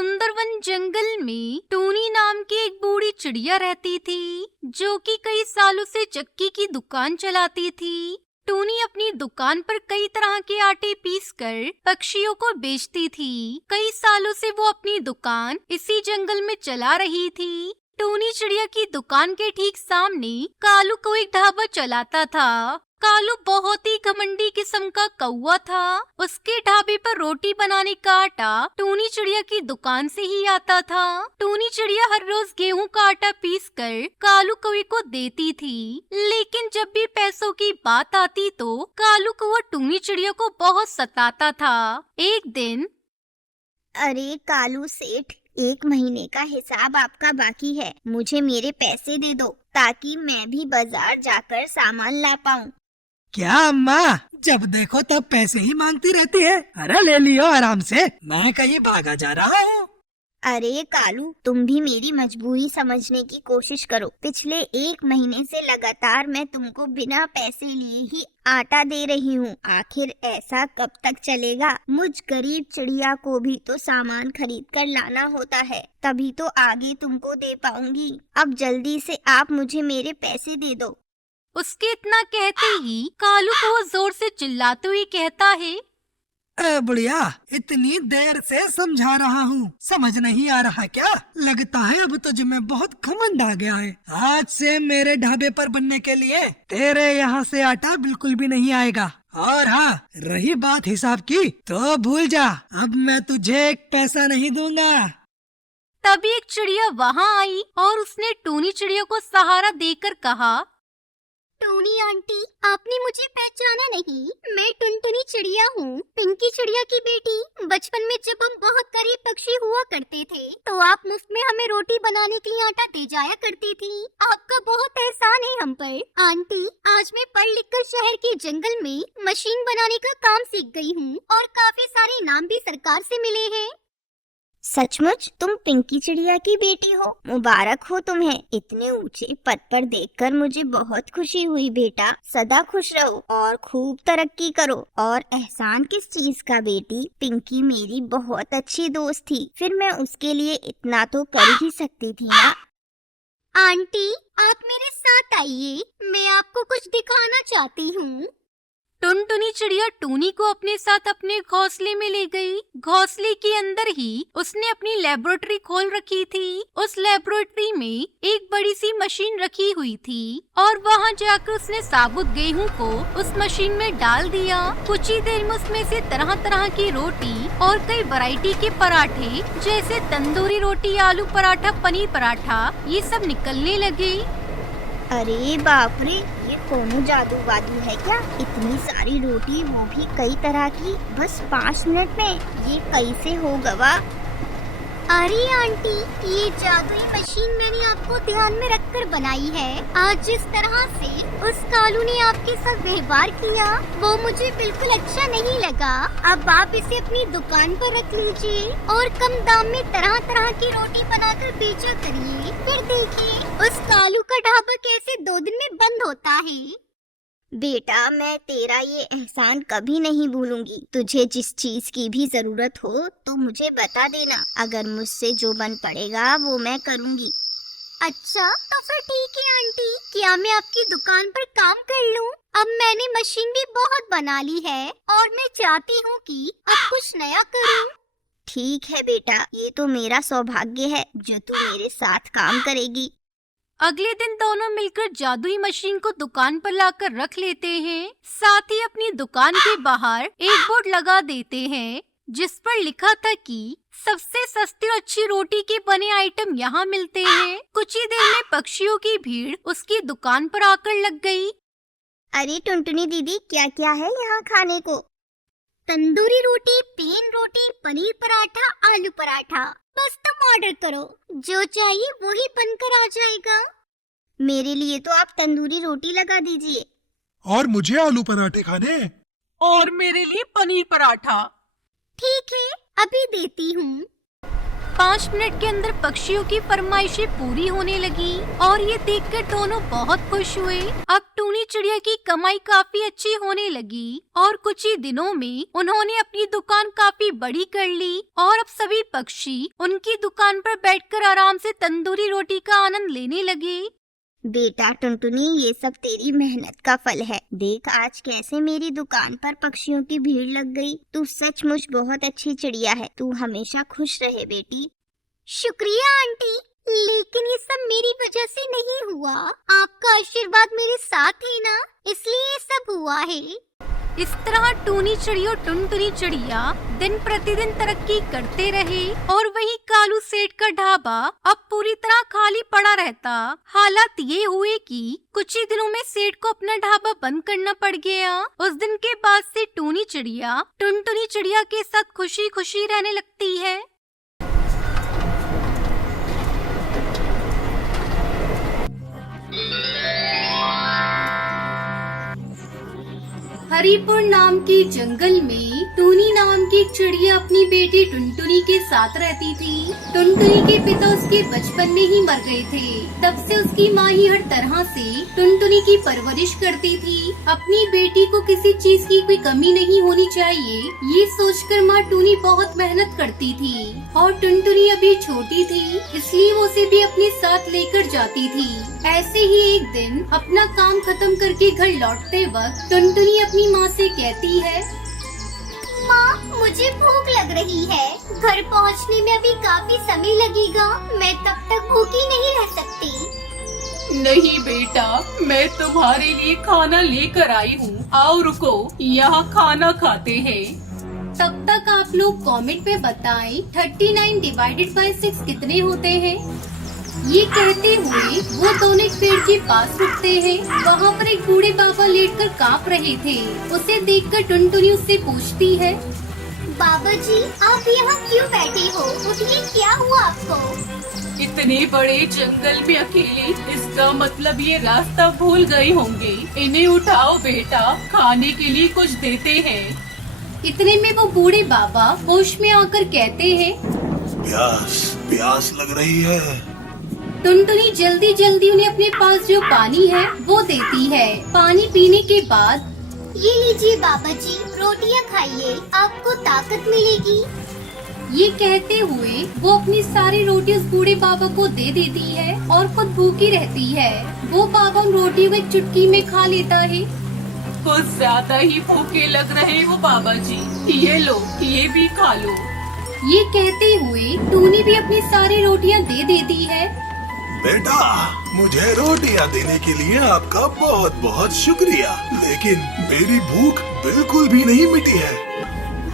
सुंदर वन जंगल में टूनी नाम की एक बूढ़ी चिड़िया रहती थी, जो कि कई सालों से चक्की की दुकान चलाती थी। टूनी अपनी दुकान पर कई तरह के आटे पीसकर पक्षियों को बेचती थी। कई सालों से वो अपनी दुकान इसी जंगल में चला रही थी। टूनी चिड़िया की दुकान के ठीक सामने कालू को एक ढाबा चलाता था। कालू बहुत ही घमंडी किस्म का कौवा था। उसके ढाबे पर रोटी बनाने का आटा टूनी चिड़िया की दुकान से ही आता था। टूनी चिड़िया हर रोज गेहूं का आटा पीसकर कालू कौवे को देती थी, लेकिन जब भी पैसों की बात आती तो कालू कौवा टूनी चिड़िया को बहुत सताता था। एक दिन, अरे कालू सेठ, 1 महीने का हिसाब आपका बाकी है। मुझे मेरे पैसे दे दो ताकि मैं भी बाजार जाकर सामान ला पाऊँ। क्या अम्मा, जब देखो तब पैसे ही मांगती रहती है। अरे ले लियो आराम से, मैं कहीं भागा जा रहा हूँ। अरे कालू, तुम भी मेरी मजबूरी समझने की कोशिश करो। पिछले 1 महीने से लगातार मैं तुमको बिना पैसे लिए ही आटा दे रही हूँ। आखिर ऐसा कब तक चलेगा? मुझ गरीब चिड़िया को भी तो सामान खरीद कर लाना होता है, तभी तो आगे तुमको दे पाऊंगी। अब जल्दी से आप मुझे मेरे पैसे दे दो। उसके इतना कहते ही कालू को जोर से चिल्लाते हुए कहता है, बुढ़िया, इतनी देर से समझा रहा हूँ, समझ नहीं आ रहा क्या? लगता है अब तुझ में बहुत घमंड आ गया है। आज से मेरे ढाबे पर बनने के लिए तेरे यहाँ से आटा बिल्कुल भी नहीं आएगा। और हाँ, रही बात हिसाब की तो भूल जा, अब मैं तुझे 1 पैसा नहीं दूंगा। तभी एक चिड़िया वहाँ आई और उसने टूनी चिड़िया को सहारा देकर कहा, टूनी आंटी, आपने मुझे पहचाना नहीं? मैं टुनटुनी चिड़िया हूँ, पिंकी चिड़िया की बेटी। बचपन में जब हम बहुत गरीब पक्षी हुआ करते थे तो आप मुफ्त में हमें रोटी बनाने के लिए आटा दे जाया करती थी। आपका बहुत एहसान है हम पर। आंटी, आज मैं पढ़ लिख कर शहर के जंगल में मशीन बनाने का काम सीख गई हूँ और काफी सारे इनाम भी सरकार से मिले हैं। सचमुच तुम पिंकी चिड़िया की बेटी हो? मुबारक हो तुम्हें। इतने ऊंचे पद पर देखकर मुझे बहुत खुशी हुई बेटा। सदा खुश रहो और खूब तरक्की करो। और एहसान किस चीज का बेटी? पिंकी मेरी बहुत अच्छी दोस्त थी, फिर मैं उसके लिए इतना तो कर ही सकती थी ना। आंटी, आप मेरे साथ आइए, मैं आपको कुछ दिखाना चाहती हूँ। टुनटुनी चिड़िया टूनी को अपने साथ अपने घोंसले में ले गई। घोंसले के अंदर ही उसने अपनी लेबोरेटरी खोल रखी थी। उस लेबोरेटरी में एक बड़ी सी मशीन रखी हुई थी और वहाँ जाकर उसने साबुत गेहूं को उस मशीन में डाल दिया। कुछ ही देर में उसमें से तरह तरह की रोटी और कई वैरायटी के पराठे, जैसे तंदूरी रोटी, आलू पराठा, पनीर पराठा, ये सब निकलने लगे। अरे बाप रे, ये कौन जादू वादू है क्या? इतनी सारी रोटी, वो भी कई तरह की, बस 5 मिनट में? ये कैसे हो गवा? अरे आंटी, ये जादुई मशीन मैंने आपको ध्यान में रखकर बनाई है। आज जिस तरह से उस कालू ने आपके साथ व्यवहार किया वो मुझे बिल्कुल अच्छा नहीं लगा। अब आप इसे अपनी दुकान पर रख लीजिए और कम दाम में तरह तरह की रोटी बनाकर बेचा करिए। फिर देखिए उस कालू का ढाबा कैसे 2 दिन में बंद होता है। बेटा, मैं तेरा ये एहसान कभी नहीं भूलूंगी। तुझे जिस चीज की भी जरूरत हो तो मुझे बता देना। अगर मुझसे जो बन पड़ेगा वो मैं करूंगी। अच्छा, तो फिर ठीक है आंटी, क्या मैं आपकी दुकान पर काम कर लूं? अब मैंने मशीन भी बहुत बना ली है और मैं चाहती हूँ कि अब कुछ नया करूं। ठीक है बेटा, ये तो मेरा सौभाग्य है जो तू मेरे साथ काम करेगी। अगले दिन दोनों मिलकर जादुई मशीन को दुकान पर लाकर रख लेते हैं। साथ ही अपनी दुकान के बाहर एक बोर्ड लगा देते हैं जिस पर लिखा था कि सबसे सस्ती और अच्छी रोटी के बने आइटम यहाँ मिलते हैं। कुछ ही देर में पक्षियों की भीड़ उसकी दुकान पर आकर लग गई। अरे टुनटुनी दीदी, क्या क्या है यहाँ खाने को? तंदूरी रोटी, प्लेन रोटी, पनीर पराठा, आलू पराठा। बस तुम ऑर्डर करो, जो चाहिए वही बनकर आ जाएगा। मेरे लिए तो आप तंदूरी रोटी लगा दीजिए। और मुझे आलू पराठे खाने। और मेरे लिए पनीर पराठा। ठीक है, अभी देती हूँ। 5 मिनट के अंदर पक्षियों की फरमाइशें पूरी होने लगी और ये देखकर दोनों बहुत खुश हुए। अब टूनी चिड़िया की कमाई काफी अच्छी होने लगी और कुछ ही दिनों में उन्होंने अपनी दुकान काफी बड़ी कर ली और अब सभी पक्षी उनकी दुकान पर बैठकर आराम से तंदूरी रोटी का आनंद लेने लगे। बेटा टुनटुनी, ये सब तेरी मेहनत का फल है। देख आज कैसे मेरी दुकान पर पक्षियों की भीड़ लग गई। तू सचमुच बहुत अच्छी चिड़िया है। तू हमेशा खुश रहे बेटी। शुक्रिया आंटी, लेकिन ये सब मेरी वजह से नहीं हुआ। आपका आशीर्वाद मेरे साथ है ना, इसलिए ये सब हुआ है। इस तरह टूनी चिड़िया और टुनटुनी चिड़िया दिन प्रतिदिन तरक्की करते रहे और वही कालू सेठ का ढाबा अब पूरी तरह खाली पड़ा रहता। हालात ये हुए कि कुछ ही दिनों में सेठ को अपना ढाबा बंद करना पड़ गया। उस दिन के बाद से टूनी चिड़िया टुनटुनी चिड़िया के साथ खुशी खुशी रहने लगती है। हरिपुर नाम के जंगल में टूनी नाम की एक चिड़िया अपनी बेटी टुनटुनी के साथ रहती थी। टुनटुनी के पिता उसके बचपन में ही मर गए थे। तब से उसकी माँ ही हर तरह से टुनटुनी की परवरिश करती थी। अपनी बेटी को किसी चीज की कोई कमी नहीं होनी चाहिए, ये सोचकर माँ टूनी बहुत मेहनत करती थी। और टुनटुनी अभी छोटी थी, इसलिए वो उसे भी अपने साथ लेकर जाती थी। ऐसे ही एक दिन अपना काम खत्म करके घर लौटते वक्त टुनटुनी अपनी माँ से कहती है, माँ मुझे भूख लग रही है। घर पहुँचने में अभी काफी समय लगेगा। मैं तब तक भूखी नहीं रह सकती। नहीं बेटा, मैं तुम्हारे लिए खाना लेकर आई हूँ। आओ रुको, यहाँ खाना खाते हैं। तब तक आप लोग कमेंट में बताएं 39 डिवाइडेड बाय 6 कितने होते हैं। ये कहते हुए वो दोनों एक पेड़ के पास रुकते हैं। वहाँ पर एक बूढ़े बाबा लेटकर कांप रहे थे। उसे देखकर टुनटुनी उससे पूछती है, बाबा जी आप यहाँ क्यों बैठे हो? उठिए, क्या हुआ आपको? इतने बड़े जंगल में अकेले, इसका मतलब ये रास्ता भूल गए होंगे। इन्हें उठाओ बेटा, खाने के लिए कुछ देते हैं। इतने में वो बूढ़े बाबा होश में आकर कहते हैं, प्यास लग रही है। टुनटुनी जल्दी जल्दी उन्हें अपने पास जो पानी है वो देती है। पानी पीने के बाद, ये लीजिए बाबा जी, रोटियाँ खाइए, आपको ताकत मिलेगी। ये कहते हुए वो अपनी सारी रोटी उस बूढ़े बाबा को दे देती है और खुद भूखी रहती है। वो बाबा उन रोटियों को एक चुटकी में खा लेता है। कुछ ज्यादा ही भूखे लग रहे हो बाबा जी, ये लो, ये भी खा लो। ये कहते हुए टूनी भी अपनी सारी रोटियां दे देती है। बेटा, मुझे रोटियां देने के लिए आपका बहुत बहुत शुक्रिया, लेकिन मेरी भूख बिल्कुल भी नहीं मिटी है।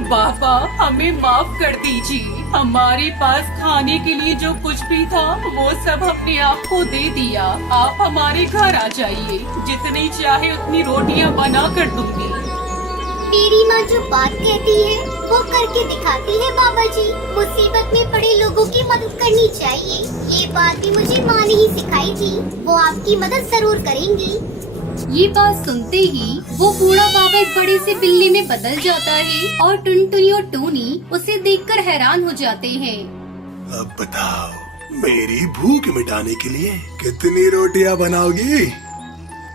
बाबा हमें माफ कर दीजिए, हमारे पास खाने के लिए जो कुछ भी था वो सब अपने आप को दे दिया। आप हमारे घर आ जाइए, जितनी चाहे उतनी रोटियां बना कर दूंगी। मेरी माँ जो बात कहती है वो करके दिखाती है बाबा जी। मुसीबत में पड़े लोगों की मदद करनी चाहिए। ये बात भी मुझे माँ ने ही सिखाई थी। वो आपकी मदद जरूर करेंगी। ये बात सुनते ही वो बूढ़ा बाबा एक बड़े से बिल्ली में बदल जाता है और टुनटुनी और टूनी उसे देखकर हैरान हो जाते हैं। अब बताओ, मेरी भूख मिटाने के लिए कितनी रोटियां बनाओगी?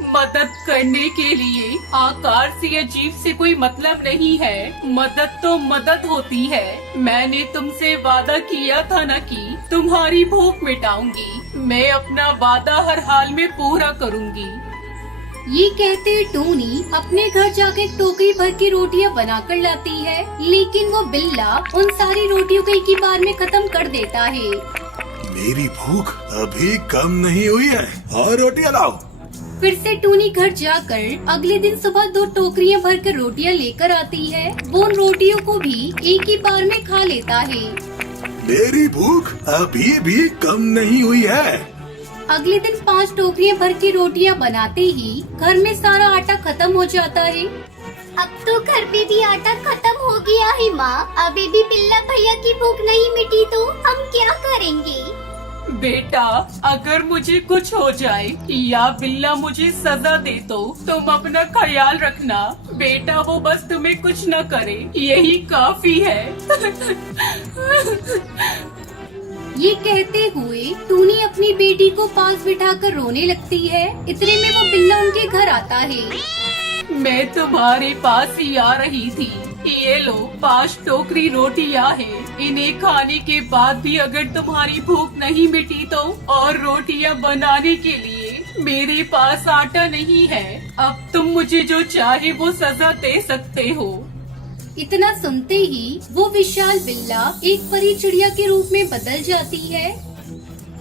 मदद करने के लिए आकार से अजीब से कोई मतलब नहीं है। मदद तो मदद होती है। मैंने तुमसे वादा किया था ना कि तुम्हारी भूख मिटाऊंगी। मैं अपना वादा हर हाल में पूरा करूंगी। ये कहते टूनी अपने घर जाकर एक टोकरी भर की रोटियां बनाकर लाती है, लेकिन वो बिल्ला उन सारी रोटियों को एक ही बार में खत्म कर देता है। मेरी भूख अभी कम नहीं हुई है, और रोटियां लाओ। फिर से टूनी घर जाकर अगले दिन सुबह 2 टोकरियां भरकर रोटियां लेकर आती है। वो उन रोटियों को भी एक ही बार में खा लेता है। मेरी भूख अभी भी कम नहीं हुई है। अगले दिन 5 टोकरियां भर की रोटियां बनाते ही घर में सारा आटा खत्म हो जाता है। अब तो घर पे भी आटा खत्म हो गया है माँ। अभी भी बिल्ला भैया की भूख नहीं मिटी तो हम क्या करेंगे? बेटा, अगर मुझे कुछ हो जाए या बिल्ला मुझे सजा दे तो तुम अपना ख्याल रखना। बेटा, वो बस तुम्हें कुछ न करे, यही काफी है। ये कहते हुए टूनी अपनी बेटी को पास बिठाकर रोने लगती है। इतने में वो बिल्ला उनके घर आता है। मैं तुम्हारे पास ही आ रही थी। ये लो 5 टोकरी रोटियां हैं। इन्हें खाने के बाद भी अगर तुम्हारी भूख नहीं मिटी तो और रोटियां बनाने के लिए मेरे पास आटा नहीं है। अब तुम मुझे जो चाहे वो सजा दे सकते हो। इतना सुनते ही वो विशाल बिल्ला एक परी चिड़िया के रूप में बदल जाती है।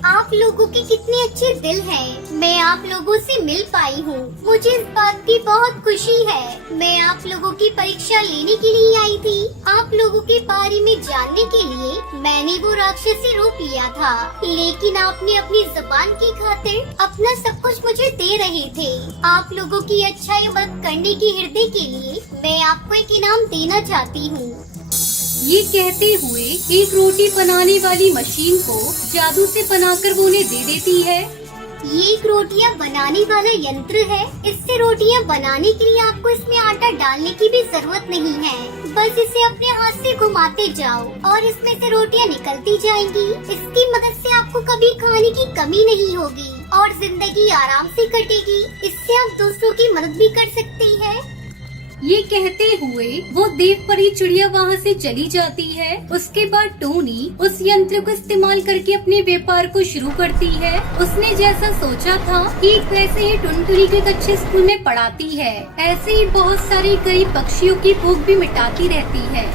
आप लोगों के कितने अच्छे दिल हैं। मैं आप लोगों से मिल पाई हूँ। मुझे इस बात की बहुत खुशी है। मैं आप लोगों की परीक्षा लेने के लिए आई थी। आप लोगों के बारे में जानने के लिए मैंने वो राक्षसी रूप लिया था, लेकिन आपने अपनी जुबान की खातिर अपना सब कुछ मुझे दे रहे थे। आप लोगों की अच्छाई मदद करने के हृदय के लिए मैं आपको एक इनाम देना चाहती हूँ। ये कहते हुए एक रोटी बनाने वाली मशीन को जादू से बनाकर वो उन्हें दे देती है। ये एक रोटियां बनाने वाला यंत्र है। इससे रोटियां बनाने के लिए आपको इसमें आटा डालने की भी जरूरत नहीं है। बस इसे अपने हाथ से घुमाते जाओ और इसमें से रोटियां निकलती जाएंगी। इसकी मदद से आपको कभी खाने की कमी नहीं होगी और जिंदगी आराम से कटेगी। इससे आप दूसरों की मदद भी कर सकती है। ये कहते हुए वो देव परी चिड़िया वहाँ से चली जाती है। उसके बाद टोनी उस यंत्र को इस्तेमाल करके अपने व्यापार को शुरू करती है। उसने जैसा सोचा था ठीक वैसे ही टुनटुनी को एक अच्छे स्कूल में पढ़ाती है। ऐसे ही बहुत सारे गरीब पक्षियों की भूख भी मिटाती रहती है।